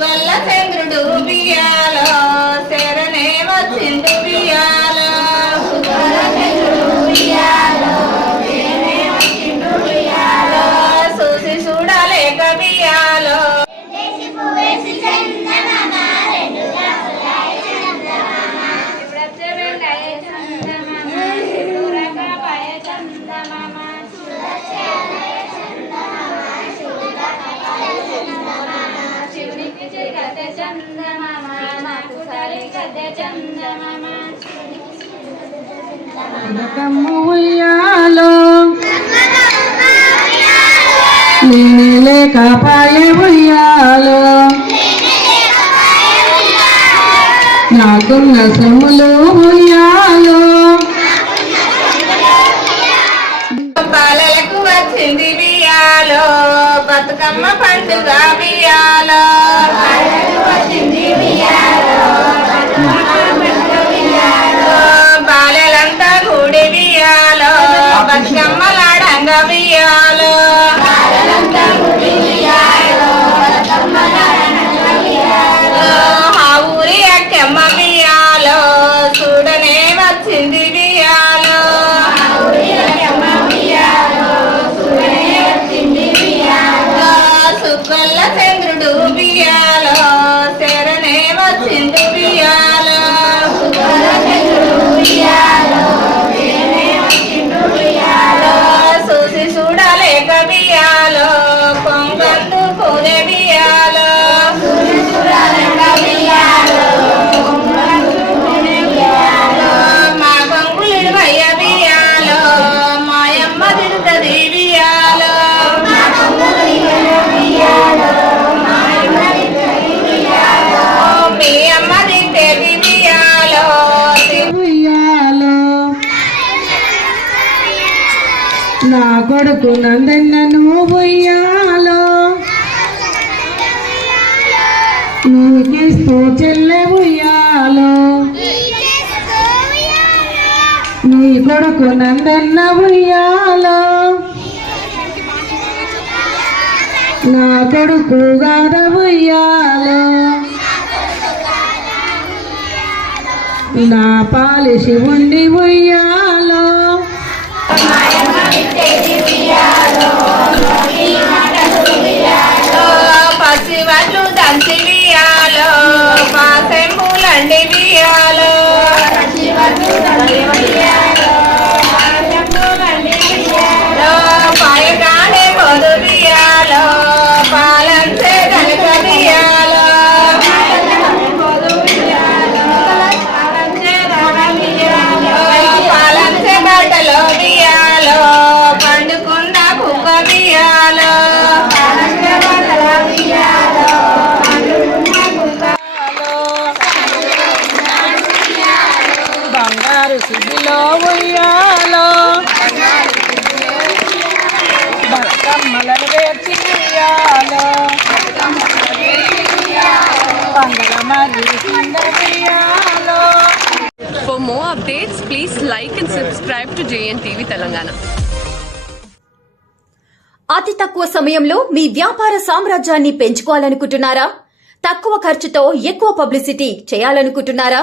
గొల్ల చంద్రుడు బియ్యా బతుకమ్మ ఉయ్యాలో నిన్ను లేక పాయ ఉయ్యాలో నాకున్న సొమ్ములు ఉయ్యాలో బాలలకు వచ్చింది బియ్యాలో బతుకమ్మ పండుగ బియ్యాలో. బాలలంతా Yeah. నా కొడుకు నందన్నను ఉయ్యాలో నీకిస్తూ చెల్లె ఉయ్యాలో నీ కొడుకు నందన్న ఉయ్యాలో నా కొడుకు గాద ఉయ్యాలో నా పాలిసి ఉండి ఉయ్యాలో I'm continue. బంగారు సిద్ధిలో ఉయ్యాలో. బతుకమ్మలను వేర్చి ఉయ్యాలో. పంగల మరి కింద ఉయ్యాలో. For more updates, please like and subscribe to JNTV Telangana. అతి తక్కువ సమయంలో మీ వ్యాపార సామ్రాజ్యాన్ని పెంచుకోవాలనుకుంటున్నారా? తక్కువ ఖర్చుతో ఎక్కువ పబ్లిసిటీ చేయాలనుకుంటున్నారా?